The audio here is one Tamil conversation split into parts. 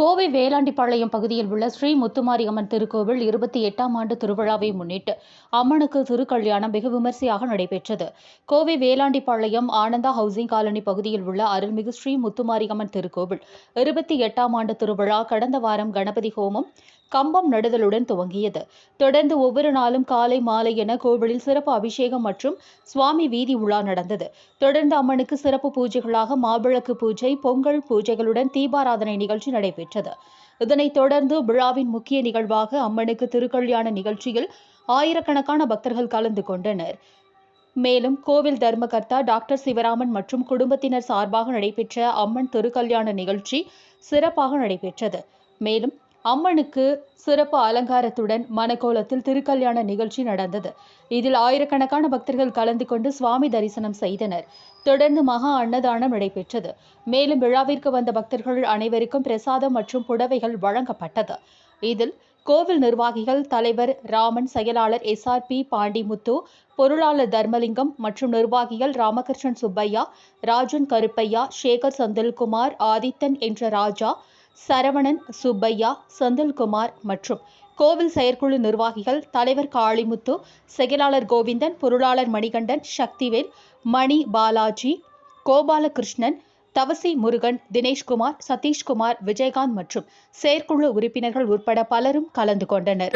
கோவை வேளாண்டிப்பாளையம் பகுதியில் உள்ள ஸ்ரீ முத்துமாரியம்மன் திருக்கோவில் இருபத்தி எட்டாம் ஆண்டு திருவிழாவை முன்னிட்டு அம்மனுக்கு திருக்கல்யாணம் வெகு விமரிசையாக நடைபெற்றது. கோவை வேளாண்டிப்பாளையம் ஆனந்தா ஹவுசிங் காலனி பகுதியில் உள்ள அருள்மிகு ஸ்ரீ முத்துமாரியம்மன் திருக்கோவில் இருபத்தி எட்டாம் ஆண்டு திருவிழா கடந்த வாரம் கணபதி ஹோமம் கம்பம் நடுதலுடன் துவங்கியது. தொடர்ந்து ஒவ்வொரு நாளும் காலை மாலை என கோவிலில் சிறப்பு அபிஷேகம் மற்றும் சுவாமி வீதி உலா நடந்தது. தொடர்ந்து அம்மனுக்கு சிறப்பு பூஜைகளாக மாவிளக்கு பூஜை பொங்கல் பூஜைகளுடன் தீபாராதனை நிகழ்ச்சி நடைபெற்றது. இதனைத் தொடர்ந்து விழாவின் முக்கிய நிகழ்வாக அம்மனுக்கு திருக்கல்யாண நிகழ்ச்சியில் ஆயிரக்கணக்கான பக்தர்கள் கலந்து கொண்டனர். மேலும் கோவில் தர்மகர்த்தா டாக்டர் சிவராமன் மற்றும் குடும்பத்தினர் சார்பாக நடைபெற்ற அம்மன் திருக்கல்யாண நிகழ்ச்சி சிறப்பாக நடைபெற்றது. மேலும் அம்மனுக்கு சிறப்பு அலங்காரத்துடன் மணக்கோலத்தில் திருக்கல்யாண நிகழ்ச்சி நடந்தது. இதில் ஆயிரக்கணக்கான பக்தர்கள் கலந்து கொண்டு சுவாமி தரிசனம் செய்தனர். தொடர்ந்து மகா அன்னதானம் நடைபெற்றது. மேலும் விழாவிற்கு வந்த பக்தர்கள் அனைவருக்கும் பிரசாதம் மற்றும் புடவைகள் வழங்கப்பட்டது. இதில் கோவில் நிர்வாகிகள் தலைவர் ராமன் செயலாளர் எஸ் ஆர் பி பாண்டிமுத்து பொருளாளர் தர்மலிங்கம் மற்றும் நிர்வாகிகள் ராமகிருஷ்ணன் சுப்பையா ராஜன் கருப்பையா சேகர் செந்தில்குமார் ஆதித்தன் என்ற ராஜா சரவணன் சுப்பையா செந்தில்குமார் மற்றும் கோவில் செயற்குழு நிர்வாகிகள் தலைவர் காளிமுத்து செயலாளர் கோவிந்தன் பொருளாளர் மணிகண்டன் சக்திவேல் மணி பாலாஜி கோபாலகிருஷ்ணன் தவசி முருகன் தினேஷ்குமார் சதீஷ்குமார் விஜயகாந்த் மற்றும் செயற்குழு உறுப்பினர்கள் உட்பட பலரும் கலந்து கொண்டனர்.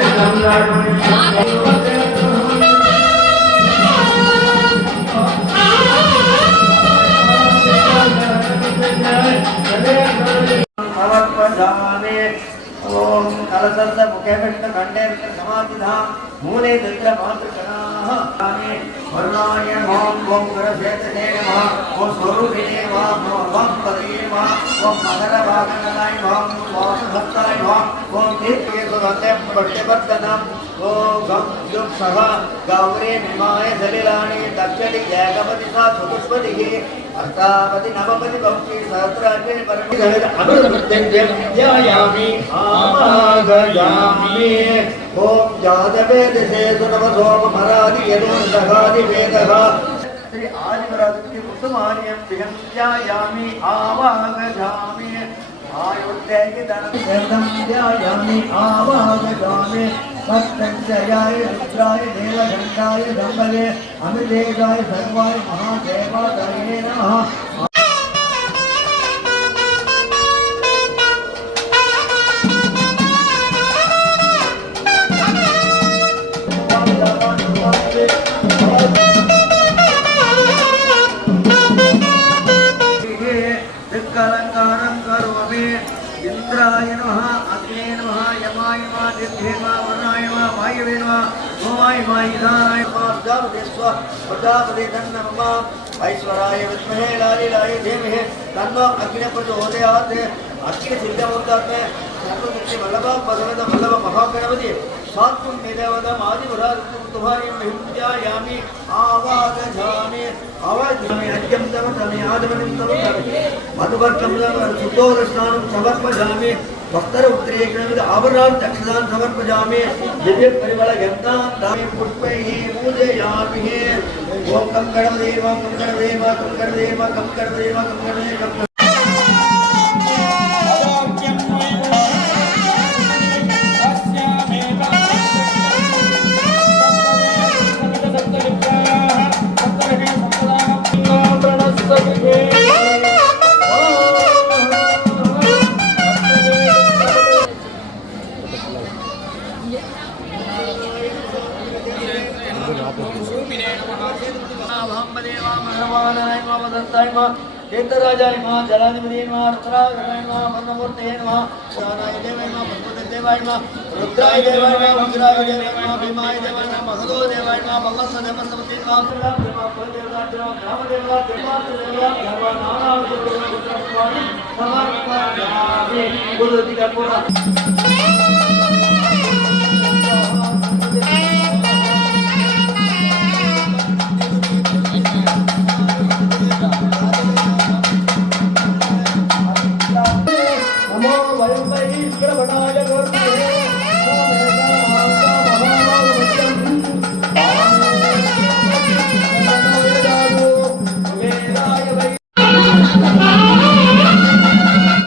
ధామే ఓం కలసస్త ముఖే విష్ణు కంఠే విష్ణు సమాధిధా మూలే తంత్ర మాతృకణాః ధామే వరుణాయ ఓం ఓం గురక్షేత్రే నమః ఓం స్వరూపిణే వాం ఓం పదే వాం ఓం మదర वंदे पुट्टिवर्धनं ॐ गं युं सः गौरे विमाय सलिलानि दक्षति जगपति सा चतुष्पतिः। अष्टापति नवपति भक्ति सहस्राग्नि परमृतमृत्युयामि आमागयामि ॐ जातवेदसे सुनवसोमहरादि यदुन्दगादि वेदः श्री आदिवरात्रि उत्तमान्यं विहन्त्यायामि आवाहयामि आयुर्देवदनन्दयामि आवाहगामि भक्तञ्जयाय रुद्राय देवघण्टाय दम्बले अमिलेगाय सर्वाय महादेवादये इन्द्राय नमः अग्ने नमः, यमाय नमः दिव्ये नमः, वरुणाय नमः, वायवे नमः सोमाय नमः ईशानाय नमः, प्रजापते स्व प्रजापते तन्न मम ऐश्वराय विद्महे लालिलाय, धीमहि तन्नो अग्नि प्रचोदयात् अग्नि वल्लभ भगवत वल्लभ महागणपति। सात्वं वेदवदम् आदिपुरादित्यं तुम्हारी महिम्यायामि। आवागजामि। आवागजामि अद्यं तव तमे आदमनिं तव तमे मधुवर्गं तव सुतोदस्नानं समर्पयामि वस्त्र उत्तरेकणविद आवरणान् चक्षुदान् समर्पयामि दिव्य परिमल गन्धां दामि पुष्पैः पूजयामि। ॐ कं गणदेव कं गणदेव कं गणदेव कं गणदेव कं गणदेव। ஏத்தராஜாயமா ஜலாதிபதியமா ரத்னாகரயமா பந்தமூர்த்தேன்மா சாராய தேவயமா பத்மத தேவாயமா ருத்ராய தேவாயமா உக்ராய தேவாயமா பீமாய தேவாயமா மகதோ தேவாயமா மல்லச தேவசமதி காந்திரா பிரமா தேவதா தேவா கிராம தேவதா தேவா தேவதா தர்வா நானா தேவதா சுவாமி சமர்ப்பணாமி குருதி கற்பூரா